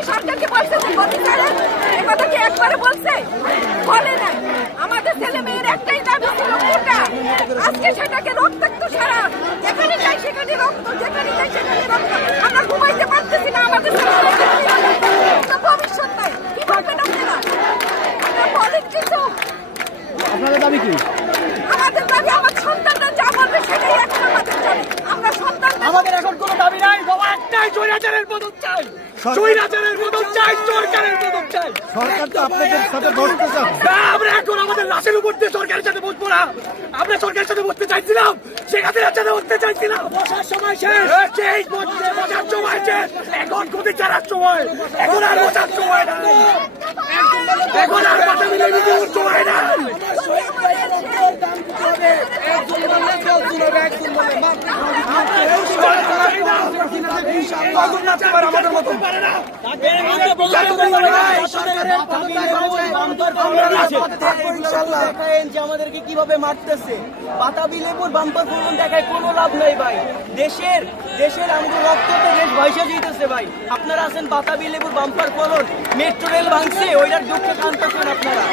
কি সরকারকে বলছে যে গতি ছাড়েন? এ কথা কি একবারে বলছে? বলে নাই। আমাদের ছেলে মেয়ের একটাই দাবি ছিল কোটা। আজকে সেটাকে রক্তাক্ত সারা, যেখানে যাই সেখানে রক্ত, যেখানে যাই সেখানে রক্ত। আমরা ঘুমাইতে পারতেছি না, আমাদের ছেলে মেয়েদের তো ভবিষ্যৎ নাই। কি করবেন আপনারা? আপনারা বলেন কিছু। আপনাদের দাবি কি? আমাদের দাবি আমার সন্তানরা যা বলবে সেটাই এখন আমাদের দাবি। আমরা সন্তানদের আমাদের এখন কোনো দাবি নাই, বাবা একটাই স্বৈরাচারের পতন চাই, স্বৈরাচারের পতন চাই, সরকারের পতন চাই। সরকার তো আপনাদের সাথে বসতে চান। না, আমরা এখন আমাদের লাশের উপর দিয়ে সরকারের সাথে বসবো না। আমরা সরকারের সাথে বসতে চাইছিলাম, শেখ হাসিনার সাথে বসতে চাইছিলাম। বসার সময় শেষ, সেই বসার সময় শেষ, এখন গতি ছাড়ার সময়, এখন আর বসার সময় নাই, এখন আর কথা মিলে মিটিং সময় নাই। আমাদেরকে কিভাবে মারতেছে, বাতাবি লেবুর বাম্পার ফলন দেখায় কোনো লাভ নাই ভাই। দেশের আমাদের রক্ততে দেশ ভাইসা যেতেছে ভাই। আপনারা আছেন বাতাবি লেবুর বাম্পার ফলন, মেট্রো রেল ভাঙছে, ওইটার দুঃখে কান পাচ্ছেন আপনারা।